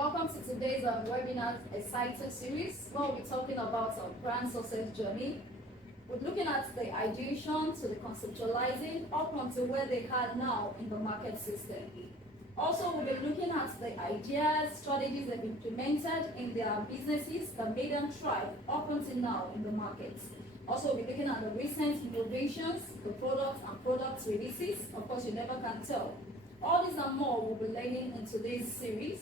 welcome to today's webinar exciting series where we'll be talking about our brand success journey. We're looking at the ideation to the conceptualizing up until where they are now in the market system. Also, we'll be looking at the ideas, strategies they've implemented in their businesses that made them thrive up until now in the market. Also, we'll be looking at the recent innovations, the products and product releases. Of course, you never can tell. All these and more we'll be learning in today's series.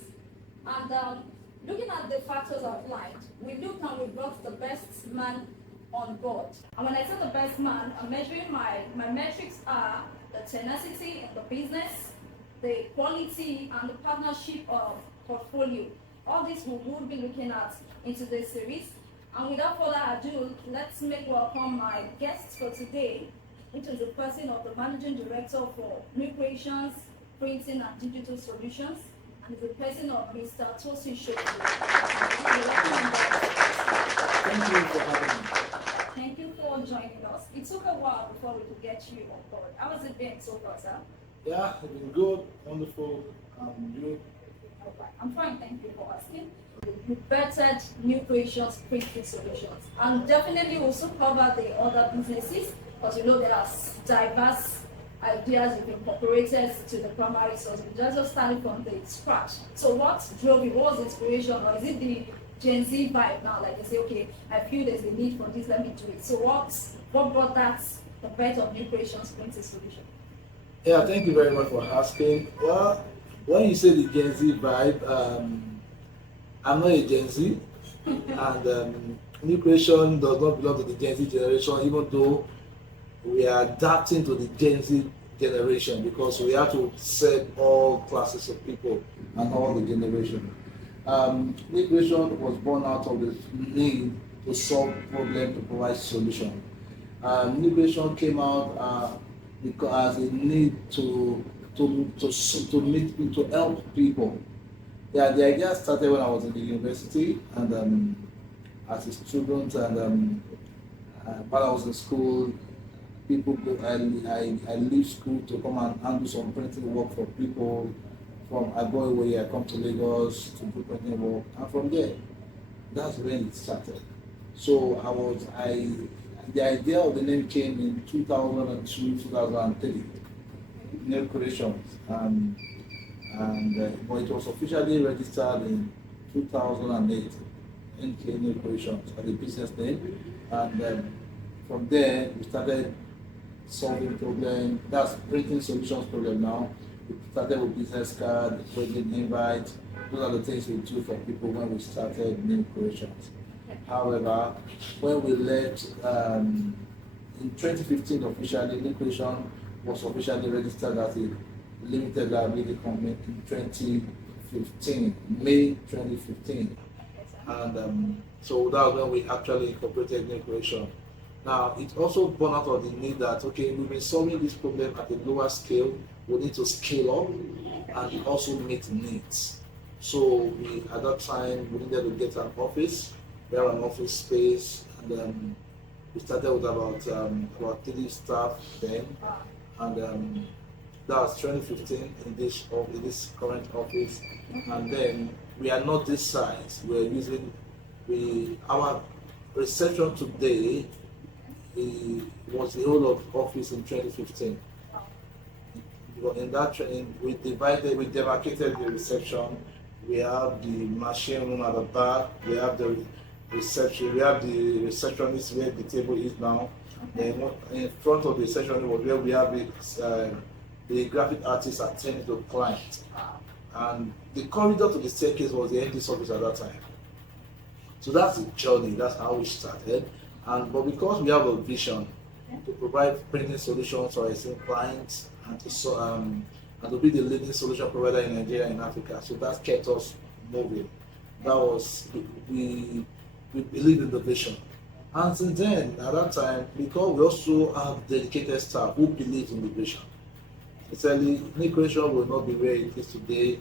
And looking at the factors outlined, we looked and we brought the best man on board. And when I say the best man, I'm measuring my metrics are the tenacity in the business, the quality and the partnership of portfolio. All this we will be looking at in today's series. And without further ado, let's make welcome my guest for today, which is the person of the Managing Director for Nukreationz, Printing and Digital Solutions, and is the person of Mr. Tosi Shoku. Thank you for having me. Thank you for joining us. It took a while before we could get you on board. How has it been so far, sir? Yeah, it's been good, wonderful. You? Alright, I'm fine, thank you for asking. You bettered Nukreationz Printing Solutions, and definitely we'll also cover the other businesses because you know there are diverse ideas you've incorporated to the primary source. You just started from the scratch. So what drove you? What was the inspiration, or is it the Gen Z vibe now? Like they say, okay, I feel there's a need for this, let me do it. So what brought that the birth of Nukreationz Printing Solution? Yeah, thank you very much for asking. Well, when you say the Gen Z vibe, I'm not a Gen Z, and Nukreationz does not belong to the Gen Z generation, even though we are adapting to the Gen Z generation because we have to serve all classes of people and all the generation. Nukreationz was born out of the need to solve problems, to provide solution. Nukreationz came out because as a need to meet, to help people. Yeah, the idea started when I was in the university and as a student, and while I was in school, people go. I leave school to come and handle some printing work for people. From I go away, I come to Lagos to do printing work, and from there, that's when it started. So the idea of the name came in 2002, 2003, Nukreationz, but it was officially registered in 2008, NK Nukreationz as a business name, and from there we started solving problem. That's printing solutions problem now. We started with business card, printing invite. Those are the things we do for people when we started Nukreationz. However, when we left in 2015 officially, Nukreationz was officially registered as a limited liability company in 2015, May 2015. And so that was when we actually incorporated Nukreationz. Now, it also born out of the need that, okay, we've been solving this problem at a lower scale, we need to scale up and also meet needs. So at that time, we needed to get an office. We have an office space, and we started with about 3 staff then, and that was 2015 in this current office. And then we are not this size. We are using our reception today. It was the whole of office in 2015. In that training, we demarcated the reception. We have the machine room at the back. We have the reception. We have the receptionist where the table is now. And in front of the reception was where we have the graphic artist attending to clients. And the corridor to the staircase was the MD's office at that time. So that's the journey. That's how we started. But because we have a vision to provide printing solutions for our clients and to be the leading solution provider in Nigeria and Africa, so that kept us moving. That was we believe in the vision. And since then, at that time, because we also have dedicated staff who believe in the vision. Essentially, Nukreationz will not be where it is today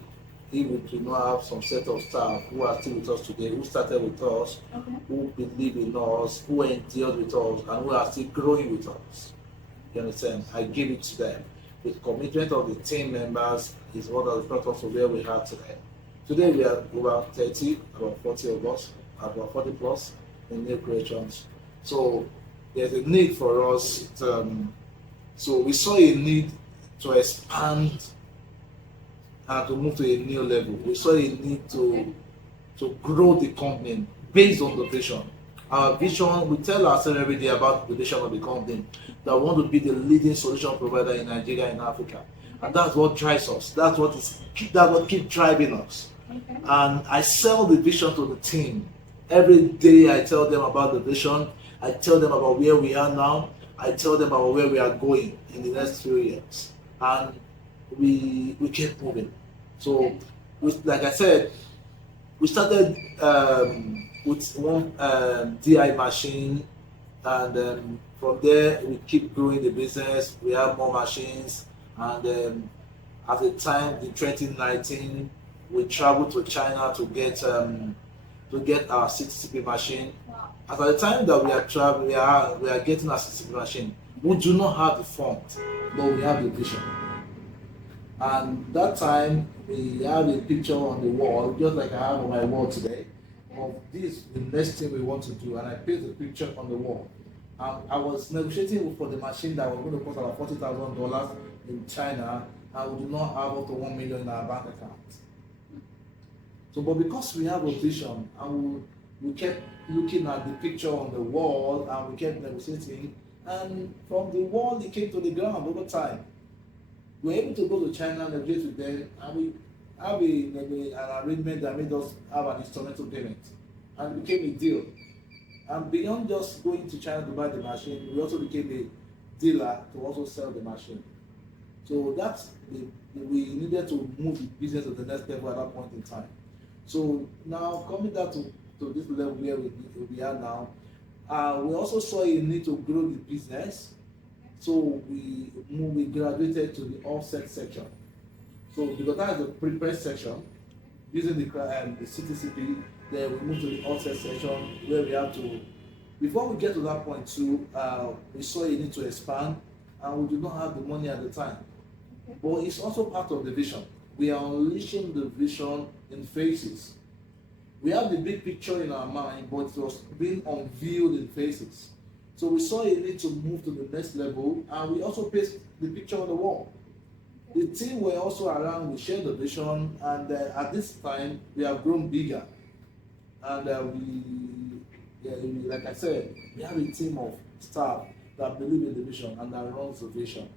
if we do not have some set of staff who are still with us today, who started with us, who believe in us, who endured with us, and who are still growing with us. You understand? I give it to them. The commitment of the team members is what has brought us to where we are today. Today we are about 30, about 40 of us, about 40 plus in Nukreationz. So there's a need for us so we saw a need to expand and to move to a new level. We saw a need to grow the company based on the vision. Our vision, we tell ourselves every day about the vision of the company, that we want to be the leading solution provider in Nigeria and Africa. And that's what drives us. That's what keeps driving us. Okay. And I sell the vision to the team. Every day I tell them about the vision. I tell them about where we are now. I tell them about where we are going in the next few years. And we keep moving. So, like I said, we started with one DI machine, and from there we keep growing the business. We have more machines, and at the time in 2019, we traveled to China to get our CTCP machine. Wow. At the time that we are traveling, we are getting our CTCP machine. We do not have the funds, but we have the vision. And that time we have a picture on the wall, just like I have on my wall today, of this the next thing we want to do, and I pasted the picture on the wall. I was negotiating for the machine that was going to cost about $40,000 in China, and we do not have up to $1 million in our bank account. So, but because we have a vision, and we kept looking at the picture on the wall, and we kept negotiating, and from the wall it came to the ground over time. We were able to go to China and negotiate with them, and we have an arrangement that made us have an instrumental payment, and it became a deal. And beyond just going to China to buy the machine, we also became a dealer to also sell the machine. So we needed to move the business to the next level at that point in time. So now coming down to this level where we are now, we also saw a need to grow the business. So we graduated to the offset section. So because that is the prepress section, using the CTCP, then we moved to the offset section where we have to. Before we get to that point too, we saw a need to expand, and we did not have the money at the time. Okay. But it's also part of the vision. We are unleashing the vision in phases. We have the big picture in our mind, but it was being unveiled in phases. So we saw a need to move to the next level, and we also pasted the picture on the wall. The team were also around, we shared the vision, and at this time, we have grown bigger. And like I said, we have a team of staff that believe in the vision and that runs the vision.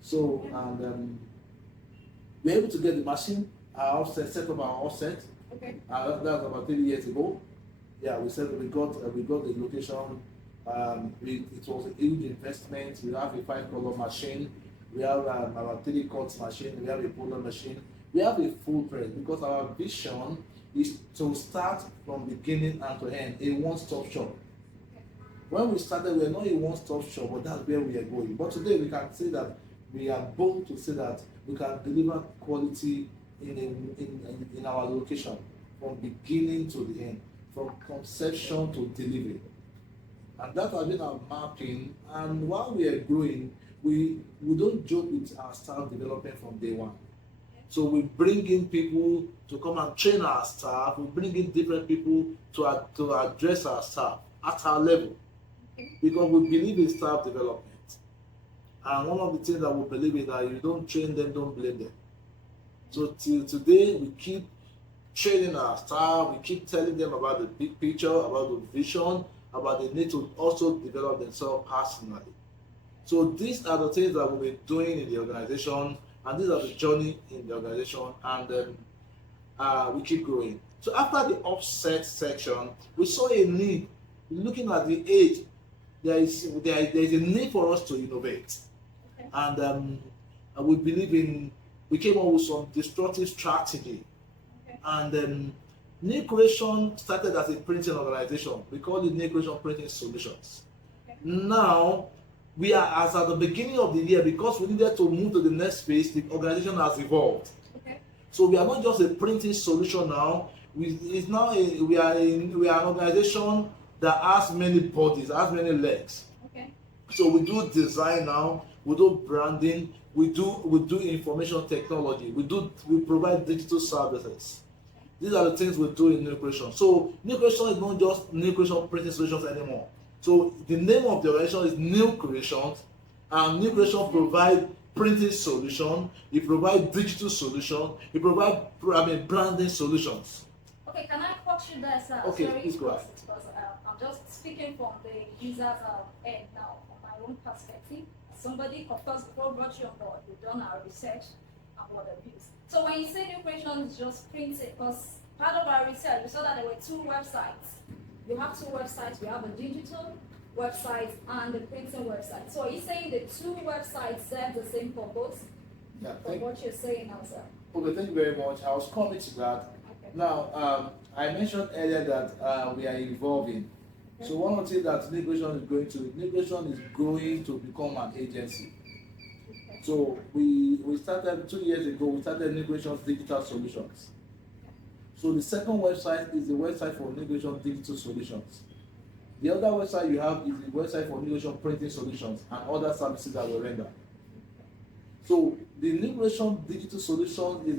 So, and we're able to get the machine, our offset, set up our offset. Okay. That was about 3 years ago. Yeah, we got the location. It was a huge investment. We have a 5-color machine. We have our 3-cut machine. We have a puller machine. We have a full press because our vision is to start from beginning and to end, a one-stop shop. When we started, we were not a one-stop shop, but that's where we are going. But today we can say that we are bold to say that we can deliver quality in our location from beginning to the end, from conception to delivery. And that has been our mapping. And while we are growing, we don't joke with our staff development from day one. So we bring in people to come and train our staff. We bring in different people to address our staff at our level, because we believe in staff development. And one of the things that we believe is that you don't train them, don't blame them. So till today, we keep training our staff. We keep telling them about the big picture, about the vision, about the need to also develop themselves personally. So these are the things that we've been doing in the organization, and these are the journey in the organization, and we keep growing. So after the offset section, we saw a need. Looking at the age, there is a need for us to innovate, Okay. and we believe we came up with some destructive strategy, Okay. and Nukreationz started as a printing organization. We call it Nukreationz Printing Solutions. Okay. Now, we are as at the beginning of the year, because we needed to move to the next phase, the organization has evolved. Okay. So we are not just a printing solution now. We are an organization that has many bodies, has many legs. Okay. So we do design now, we do branding, we do information technology, we provide digital services. These are the things we do in Nukreationz. So Nukreationz is not just Nukreationz printing solutions anymore. So the name of the organization is Nukreationz, and Nukreationz provide printing solution, it provide digital solution, it provide branding solutions. Okay, can I cut you there, sir? Okay, sorry, please go ahead. Because I'm just speaking from the user's end now, from my own perspective. Somebody, of course, before brought you on board, we've done our research about the views. So when you say Nukreationz is just printing, because part of our research, we saw that there were two websites. You have two websites. We have a digital website and a printing website. So are you saying the two websites serve the same purpose? Yeah, for what you're saying now, sir? Okay, thank you very much. I was coming to that. Okay. Now, I mentioned earlier that we are evolving. Okay. So one of the things that Nukreationz is going to become an agency. Okay. So we started 2 years ago, we started Nukreationz Digital Solutions. So the second website is the website for Nukreationz Digital Solutions. The other website you have is the website for Nukreationz Printing Solutions and other services that we render. So the Nukreationz Digital Solutions is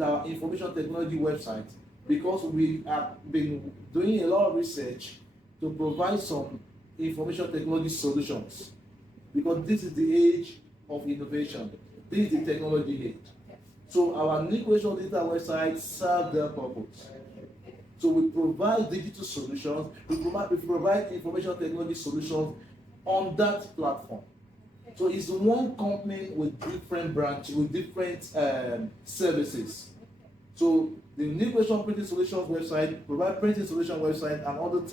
our information technology website, because we have been doing a lot of research to provide some information technology solutions, because this is the age of innovation. This is the technology age. So our Nukreationz digital website serves their purpose. So we provide digital solutions, we provide information technology solutions on that platform. So it's one company with different branches, with different services. So the Nukreationz Printing Solutions website provide printing solution website and other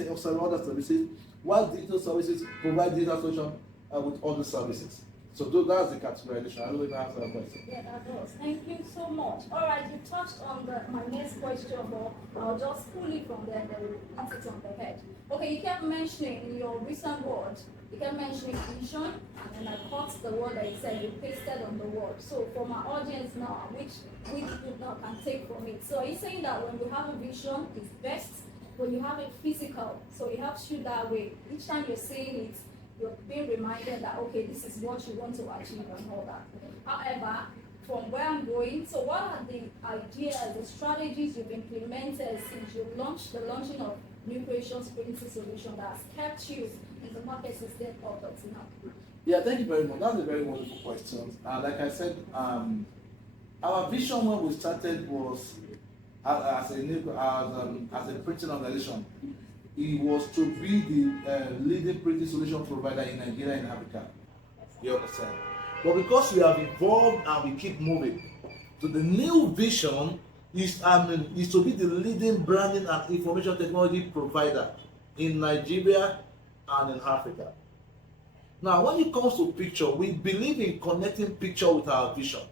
services, while digital services provide digital solution with other services. So that's the categorization. I don't know if I answered that question. Yeah, that does. Thank you so much. All right, you touched on my next question, but I'll just pull it from there and then we'll hit it on the head. Okay, you kept mentioning in your recent word, you kept mentioning vision, and then I caught the word that you said, you pasted on the word. So for my audience now, which you now can take from it. So are you saying that when you have a vision, it's best when you have it physical? So it helps you that way. Each time you're saying it, you're being reminded that, okay, this is what you want to achieve and all that. However, from where I'm going, so what are the ideas, the strategies you've implemented since you launched the launching of Nukreationz Printing Solution that has kept you in the market system up until now? Yeah, thank you very much. That's a very wonderful question. Like I said, our vision when we started was as a printing organization. It was to be the leading printing solution provider in Nigeria and Africa. You understand? But because we have evolved and we keep moving, so the new vision is to be the leading branding and information technology provider in Nigeria and in Africa. Now, when it comes to picture, we believe in connecting picture with our vision.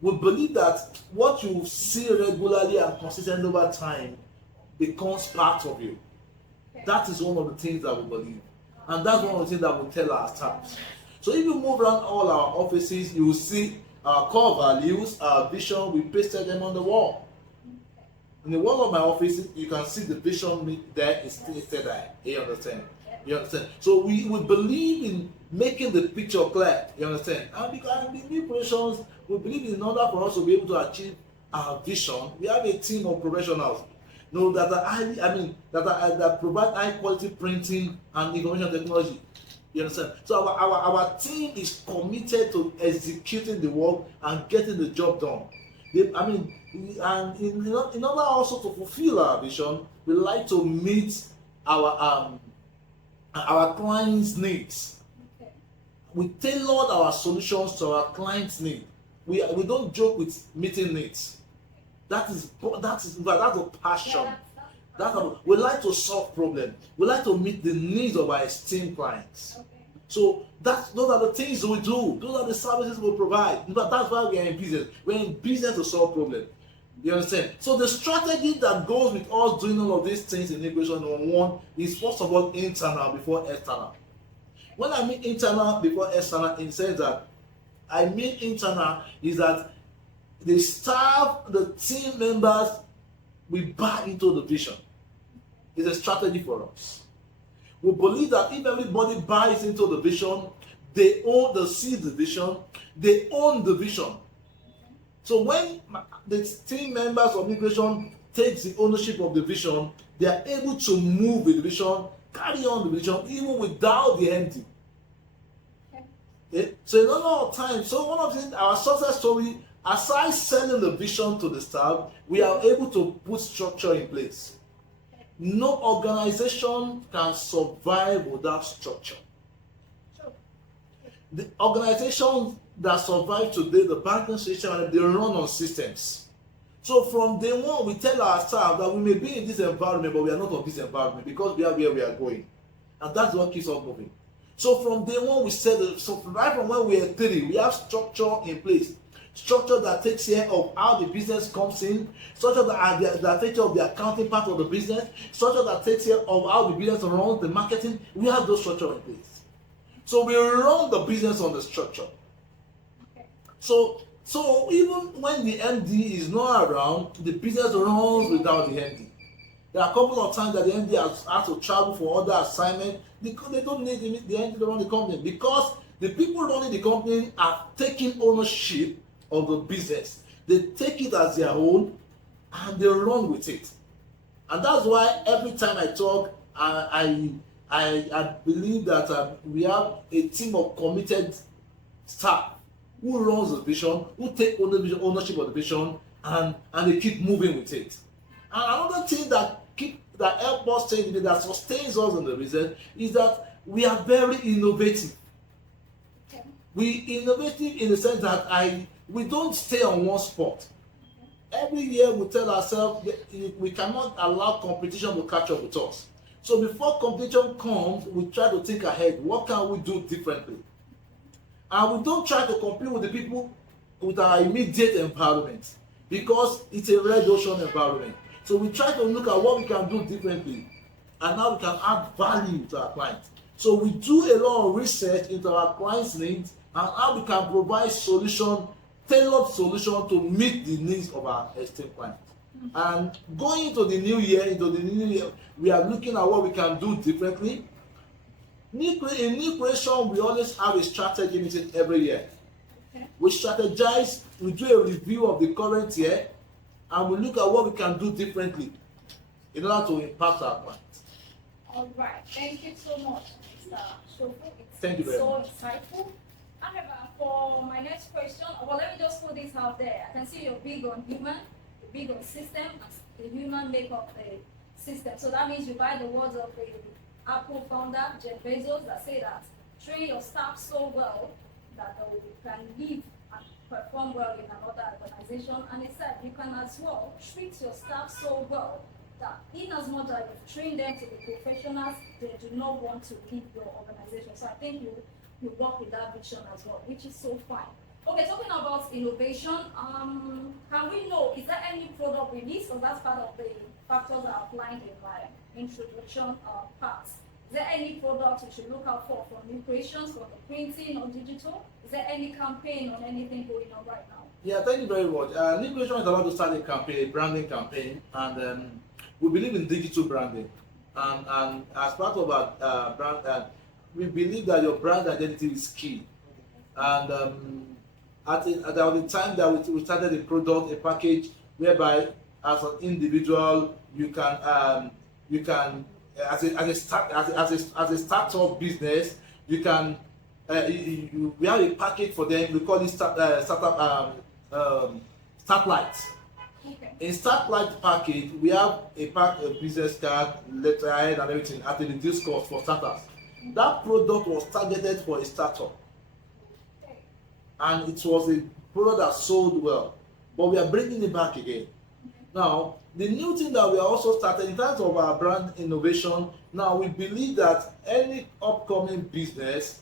We believe that what you see regularly and consistently over time becomes part of you. That is one of the things that we believe. And that's one of the things that we tell our staff. So if you move around all our offices, you will see our core values, our vision, we pasted them on the wall. In the wall of my office, you can see the vision there is stated there. You understand? You understand? So we believe in making the picture clear. You understand? And because in Nukreationz, we believe in order for us to be able to achieve our vision, we have a team of professionals that provide high quality printing and information technology. You understand? So our team is committed to executing the work and getting the job done. And in order also to fulfill our vision, we like to meet our clients' needs. Okay. We tailored our solutions to our clients' needs. We don't joke with meeting needs. That's a passion. We like to solve problems. We like to meet the needs of our esteemed clients. Okay. So those are the things we do. Those are the services we provide. In fact, that's why we are in business. We're in business to solve problems. You understand? So the strategy that goes with us doing all of these things in Nukreationz, number one, is first of all internal before external. When I mean internal before external, in the sense that I mean internal is that the staff, the team members, we buy into the vision. It's a strategy for us. We believe that if everybody buys into the vision, they see the vision, they own the vision. So when the team members of Nukreationz takes the ownership of the vision, they are able to move with the vision, carry on the vision, even without the MD. Okay? So a lot of times, so one of the things, our success story, aside selling the vision to the staff, we are able to put structure in place. No organization can survive without structure. The organizations that survive today, the banking system, they run on systems. So from day one, we tell our staff that we may be in this environment, but we are not of this environment because we are where we are going. And that's what keeps us moving. So from day one, we said, so right from when we are 3, we have structure in place. Structure that takes care of how the business comes in, structure that takes care of the accounting part of the business, structure that takes care of how the business runs, the marketing. We have those structure in place. So we run the business on the structure. Okay. So even when the MD is not around, the business runs without the MD. There are a couple of times that the MD has to travel for other assignments. They don't need the MD to run the company because the people running the company are taking ownership of the business. They take it as their own and they run with it. And that's why every time I talk, I believe that we have a team of committed staff who runs the vision, who take ownership of the vision, and they keep moving with it. And another thing that helps us stay in it, that sustains us in the business, is that we are very innovative. Okay. We innovative in the sense that we don't stay on one spot. Every year we tell ourselves that we cannot allow competition to catch up with us. So before competition comes, we try to think ahead. What can we do differently? And we don't try to compete with the people with our immediate environment because it's a red ocean environment. So we try to look at what we can do differently and how we can add value to our clients. So we do a lot of research into our clients' needs and how we can provide tailored solution to meet the needs of our esteemed clients. And going into the new year, we are looking at what we can do differently. In Nukreationz, we always have a strategy meeting every year. Okay. We strategize, we do a review of the current year, and we look at what we can do differently in order to impact our clients. All right. Thank you so much, Mr. Shofu. Thank you very much. So insightful. However, for my next question, well, let me just put this out there. I can see you're big on human, you're big on system, the human make up the system. So that means you buy the words of the Apple founder, Jeff Bezos, that say that train your staff so well that they can live and perform well in another organization. And he said you can as well treat your staff so well that in as much as you've trained them to be professionals, they do not want to leave your organization. So I think you work with that vision as well, which is so fine. Okay, talking about innovation, can we know, is there any product release, or that's part of the factors that are applying in my introduction parts? Is there any product we should look out for from Nukreationz, for the printing or digital? Is there any campaign or anything going on right now? Yeah, thank you very much. Nukreationz is about to start a campaign, a branding campaign, and we believe in digital branding. And as part of our brand, we believe that your brand identity is key. And at the time that we started a product, a package, whereby as an individual you can as a startup business, you can we have a package for them. We call it startup Startlight. Okay. In Startlight package, we have a business card, letterhead, and everything at a reduced cost for starters. That product was targeted for a startup, and it was a product that sold well. But we are bringing it back again. Now, the new thing that we are also starting in terms of our brand innovation, now we believe that any upcoming business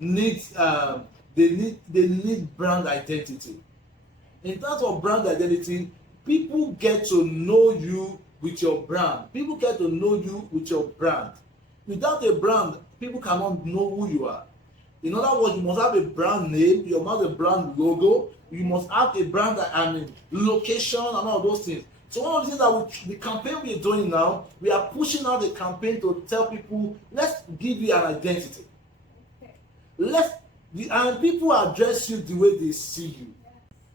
needs they need brand identity. In terms of brand identity, people get to know you with your brand. People get to know you with your brand. Without a brand, people cannot know who you are. In other words, you must have a brand name, you must have a brand logo, you must have a brand location and all those things. So one of the things that the campaign we are doing now, we are pushing out the campaign to tell people, let's give you an identity. And people address you the way they see you.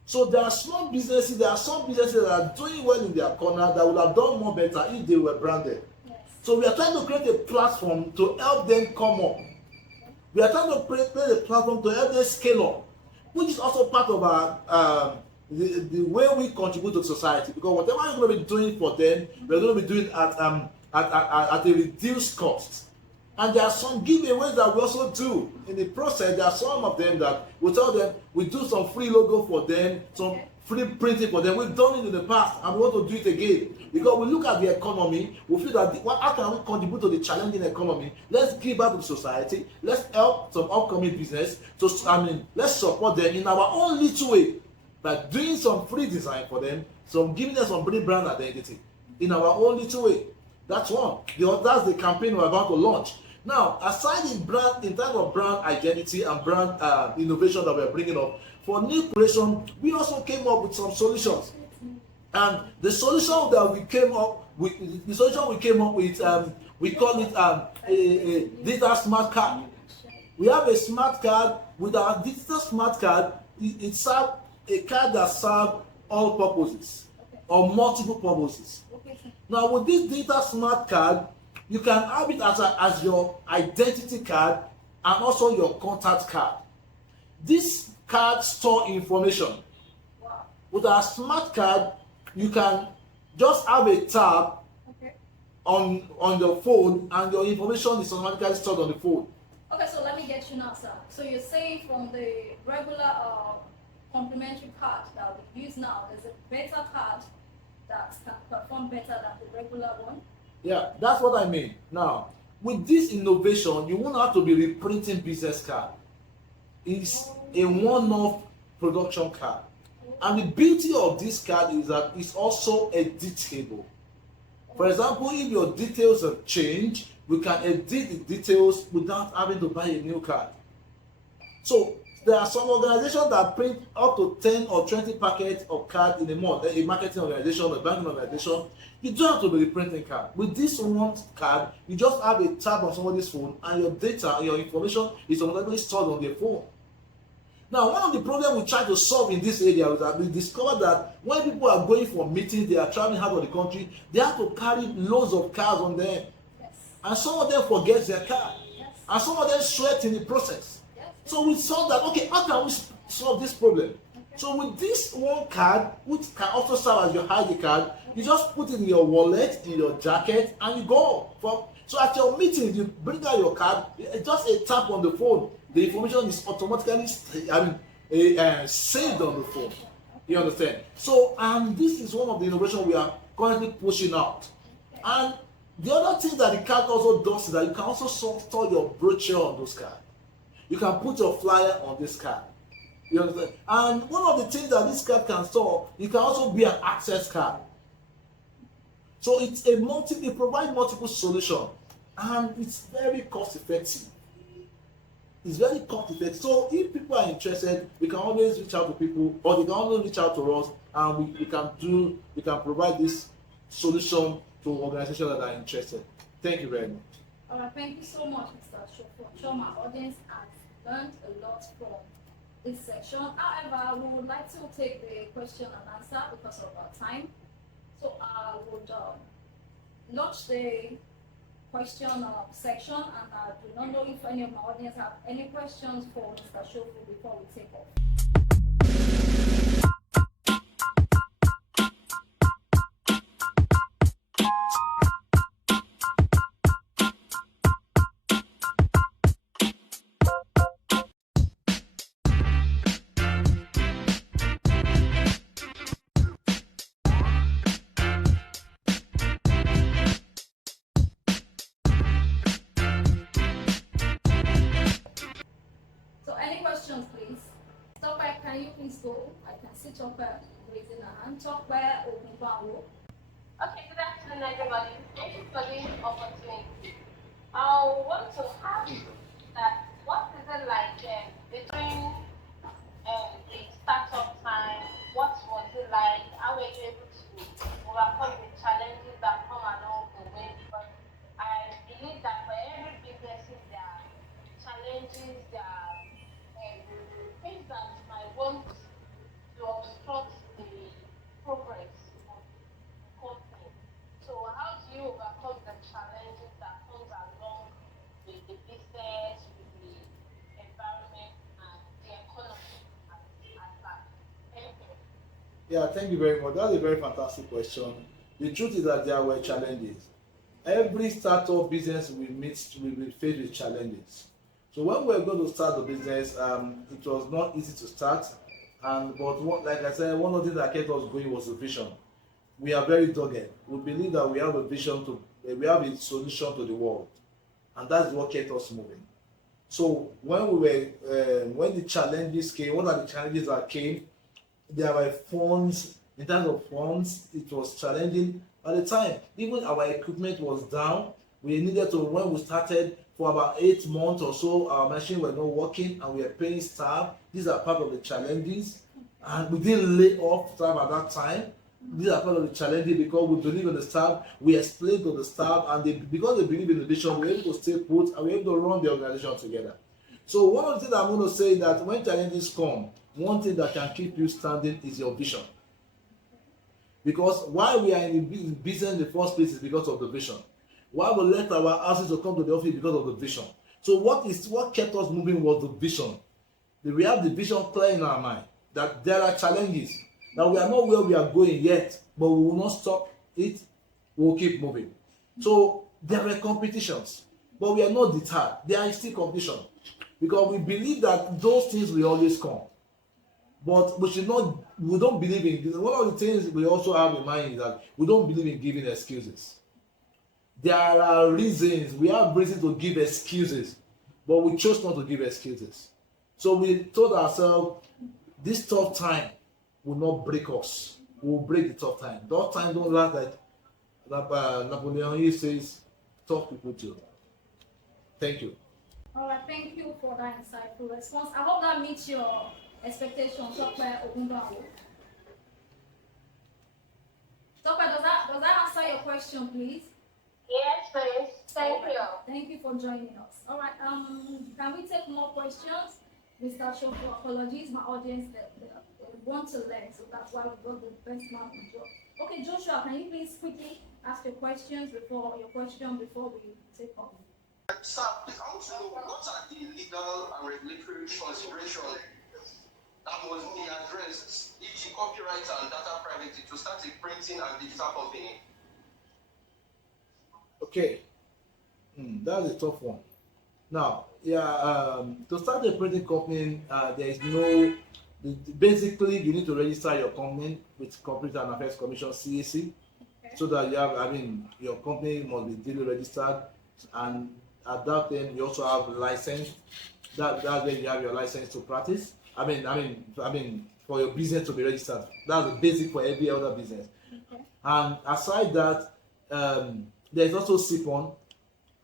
So there are some businesses that are doing well in their corner that would have done more better if they were branded. Yes. So we are trying to create a platform to help them come up. We are trying to create a platform to help them scale up, which is also part of our the way we contribute to society. Because whatever we're going to be doing for them, we're going to be doing at a reduced cost. And there are some giveaways that we also do in the process. There are some of them that we tell them we do some free logo for them, some free printing for them. We've done it in the past and we want to do it again. Because we look at the economy, we feel that how can we contribute to the challenging economy? Let's give back to society. Let's help some upcoming business. So let's support them in our own little way by doing some free design for them, giving them some brand identity in our own little way. That's one. That's the campaign we're about to launch. Now, aside in terms of brand identity and brand innovation that we're bringing up, for Nukreationz, we also came up with some solutions. And the solution that we came up with, we call it a digital smart card. We have a smart card. With our digital smart card, it's a card that serves all purposes or multiple purposes. Now, with this digital smart card, you can have it as your identity card and also your contact card. This card store information. Wow. With our smart card, you can just have a tab on your phone and your information is automatically stored on the phone. Okay, so let me get you now, sir. So you're saying from the regular complimentary card that we use now, there's a better card that can perform better than the regular one? Yeah, that's what I mean. Now, with this innovation, you won't have to be reprinting business card. It's a one-off production card. And the beauty of this card is that it's also editable. For example, if your details have changed, we can edit the details without having to buy a new card. So there are some organizations that print up to 10 or 20 packets of cards in a month. A marketing organization, a banking organization, you don't have to be reprinting card. With this one card, you just have a tab on somebody's phone and your data, your information is automatically stored on their phone. Now, one of the problems we try to solve in this area is that we discovered that when people are going for meetings, they are traveling out of the country, they have to carry loads of cards on them. Yes. And some of them forget their card. Yes. And some of them sweat in the process. Yes. So we saw that, okay, how can we solve this problem? So with this one card, which can also serve as your ID card, you just put it in your wallet, in your jacket, and you go. So at your meeting, you bring out your card, just a tap on the phone. The information is automatically saved on the phone. You understand? So, and this is one of the innovations we are currently pushing out. And the other thing that the card also does is that you can also store your brochure on those cards. You can put your flyer on this card. You understand? And one of the things that this card can store, it can also be an access card. So it provides multiple solutions, and it's very cost effective. It's very cost effective. So if people are interested, we can always reach out to people, or they can always reach out to us, and we can provide this solution to organizations that are interested. Thank you very much. All right, thank you so much, Mr. Shofo. My audience has learned a lot from this section. However, we would like to take the question and answer because of our time. So I would launch the question section, and I do not know if any of my audience have any questions for Mr. Shofo before we take off. Please. Stop by, can you please go? I can see Chopper raising a hand. Chopper, open power. Okay, good afternoon, everybody. Thank you for this opportunity. I want to ask that what is it like between the startup time? What was it like? How were you able to overcome the challenges that come along the way? Because I believe that for every business, there are challenges, there are things that you might want to Yeah, thank you very much. That's a very fantastic question. The truth is that there were challenges. Every startup business we will face with challenges. So when we were going to start the business, it was not easy to start, and but like I said, one of the things that kept us going was the vision. We are very dogged. We believe that we have a vision to, we have a solution to the world, and that's what kept us moving. So when the challenges came, what are the challenges that came? There were funds. In terms of funds, it was challenging at the time. Even our equipment was down. We needed to, when we started, for about 8 months or so, our machine were not working and we were paying staff. These are part of the challenges, and we didn't lay off staff at that time. These are part of the challenges because we believe in the staff. We explained to the staff, and because they believe in the vision, we're able to stay put and we're able to run the organization together. So one of the things I'm going to say is that when challenges come, one thing that can keep you standing is your vision. Because why we are in the business in the first place is because of the vision. Why we let our assets to come to the office because of the vision. So what kept us moving was the vision. We have the vision clear in our mind that there are challenges, that we are not where we are going yet, but we will not stop it. We will keep moving. So there were competitions, but we are not deterred. There is still competition because we believe that those things will always come. But we don't believe in, one of the things we also have in mind is that we don't believe in giving excuses. There are reasons, we have reasons to give excuses, but we chose not to give excuses. So we told ourselves, this tough time will not break us. We will break the tough time. Tough time don't last, like Napoleon Hill says, tough people do. Thank you. All right, thank you for that insightful response. I hope that meets your expectations. Tope Ogundawo. Tope, does that answer your question, please? Yes, please. Thank you. Thank you for joining us. All right, can we take more questions? Mr. Shoko, apologies, my audience they want to learn, so that's why we got the best man on job. Okay, Joshua, can you please quickly ask your question before we take off? Sir, please, I want to know what are the legal and regulatory considerations that must be addressed, e.g., copyright and data privacy, to start a printing and digital company? Okay, that's a tough one. Now, to start a printing company, there is no. Basically, you need to register your company with Corporate and Affairs Commission (CAC), so that your company must be duly registered, and at that time you also have license. That's when you have your license to practice. For your business to be registered. That's the basic for every other business. Okay. And aside that, there is also SIPON.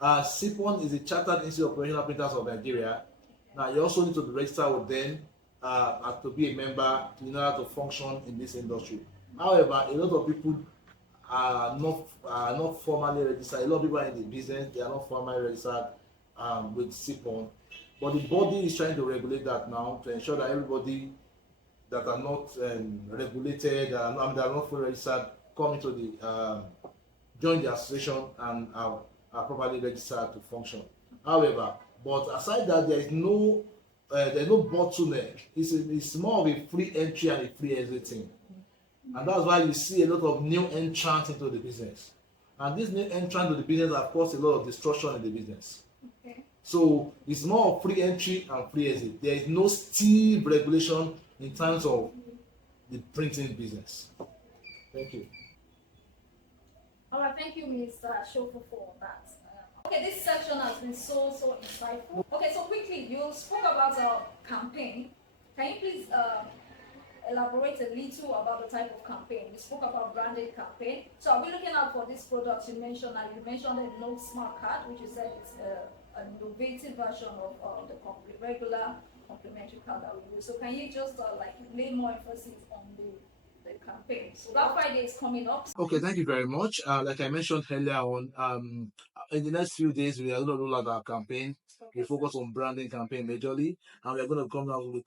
SIPON is the Chartered Institute of Professional Printers of Nigeria. Now, you also need to be registered with them to be a member in order to function in this industry. However, a lot of people are not formally registered. A lot of people are in the business, they are not formally registered with SIPON. But the body is trying to regulate that now to ensure that everybody that are not regulated, that are not fully registered, come into the join the association and are properly registered to function. However, but aside that, there's no bottleneck. It's more of a free entry and a free exit thing, and that's why you see a lot of new entrants into the business. And this new entrant to the business have caused a lot of destruction in the business. Okay. So it's more of free entry and free exit. There is no stiff regulation in terms of the printing business. Thank you. All right, thank you, Mr. Shoko, for that. Okay, this section has been so insightful. Okay, so quickly, you spoke about a campaign. Can you please elaborate a little about the type of campaign? You spoke about branded campaign. So are we looking out for this product you mentioned? And you mentioned the Note Smart Card, which you said is an innovative version of the regular complimentary card that we use. So can you just lay more emphasis on the campaign? So that Friday is coming up. Okay, thank you very much. Like I mentioned earlier on, in the next few days we are going to roll out our campaign. We focus on branding campaign majorly, and we are going to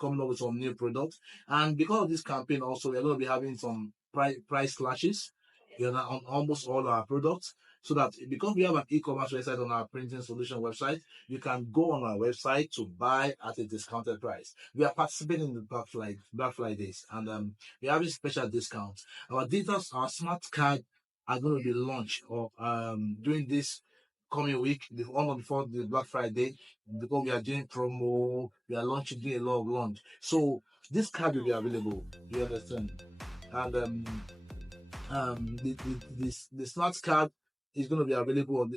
coming up with some new products. And because of this campaign, also we are going to be having some price slashes, on almost all our products. So that because we have an e-commerce website on our printing solution website, you can go on our website to buy at a discounted price. We are participating in the Black Fridays, and we're having special discounts. Our smart card are going to be launched or during this coming week, the one before the Black Friday, because we are doing promo, we are doing a lot of launch. So this card will be available. You understand? And the smart card is going to be available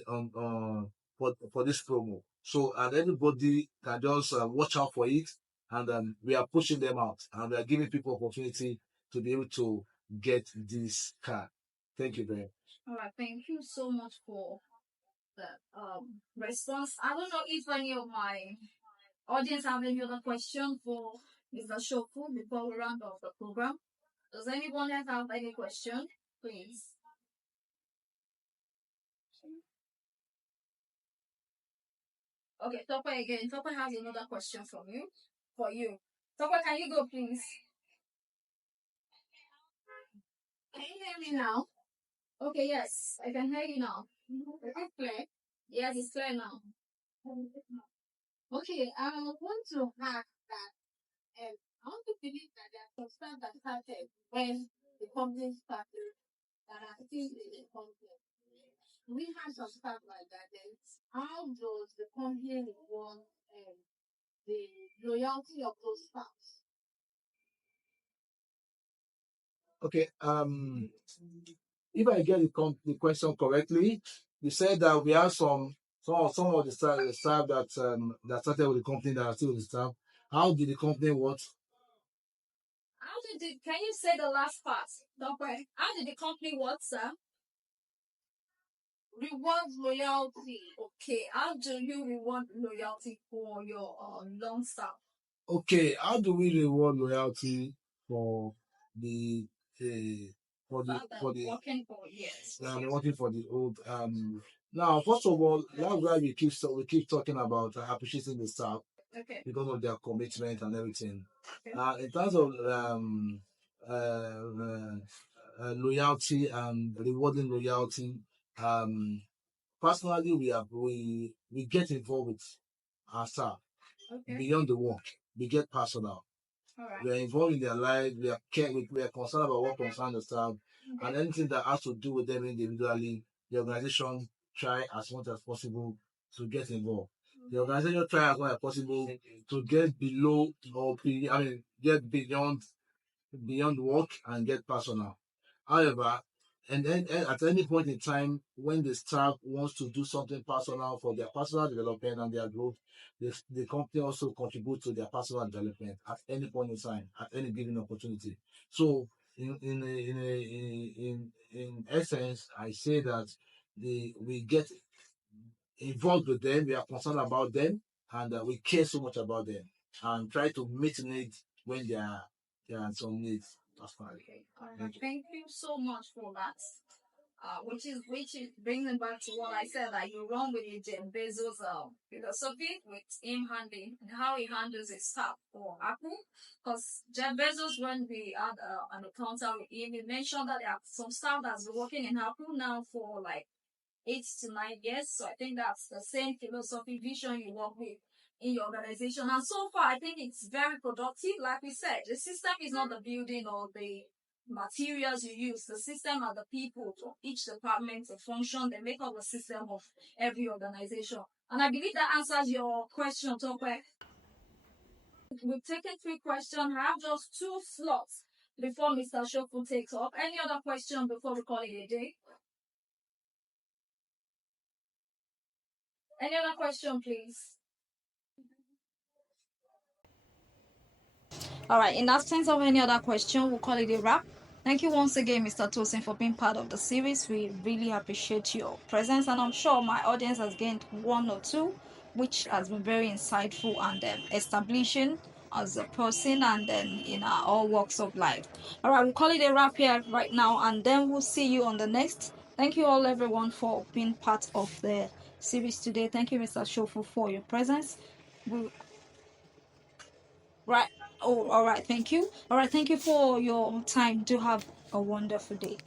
for this promo. So and everybody can just watch out for it, and we are pushing them out, and we are giving people opportunity to be able to get this card. Thank you very much. All right, thank you so much for the response. I don't know if any of my audience have any other question for Mr. Shofu before we round off the program. Does anyone else have any question? Please. Okay, Tope again. Tope has another question for you. Tope, can you go, please? Can you hear me now? Okay, yes, I can hear you now. Is it clear? Yes, it's clear now. Okay, I want to ask that I want to believe that there are some stuff that started when the company started that are still in the company. We have some stuff like that. Then how does the company want the loyalty of those staff? Okay. If I get the question correctly, you said that we have some of the staff that started with the company that are still with the staff. How did the company work? Can you say the last part? Tope, how did the company work, sir? Reward loyalty. Okay, how do you reward loyalty for your long staff? Okay, how do we reward loyalty for the uh, for the Working for years. working for the old now first of all, that's why we keep talking about appreciating the staff Okay. because of their commitment and everything. Okay. In terms of loyalty and rewarding loyalty, personally we get involved with our staff. Okay. Beyond the work, we get personal. All right. We are involved in their lives. We are concerned about what concerns the staff, and anything that has to do with them individually. The organization try as much as possible to get involved. The organization try as much as possible to get below get beyond work and get personal. However, and then at any point in time when the staff wants to do something personal for their personal development and their growth, the company also contributes to their personal development at any point in time, at any given opportunity. So in essence, I say that we get involved with them, we are concerned about them, and we care so much about them and try to meet needs when there are some needs. That's fine. Okay. Thank you so much for that. Which is brings me back to what I said, that you run with the Jeff Bezos philosophy with him handling and how he handles his staff for Apple. Because Jeff Bezos, when we had an encounter with him, he mentioned that there are some staff that's been working in Apple now for like 8 to 9 years. So I think that's the same philosophy, vision you work with in your organization. And so far, I think it's very productive. Like we said, the system is not the building or the materials you use. The system are the people of each department, the function, they make up the system of every organization. And I believe that answers your question, Tope. We've taken 3 questions. I have just 2 slots before Mr. Shofu takes off. Any other question before we call it a day? Any other question, please? All right, in absence of any other question, we'll call it a wrap. Thank you once again, Mr. Tosin, for being part of the series. We really appreciate your presence, and I'm sure my audience has gained 1 or 2, which has been very insightful and establishing as a person and then in all walks of life. All right, we'll call it a wrap here right now, and then we'll see you on the next. Thank you all, everyone, for being part of the series today. Thank you, Mr. Shofu, for your presence. Right. Oh, all right. Thank you. All right. Thank you for your time. Do have a wonderful day.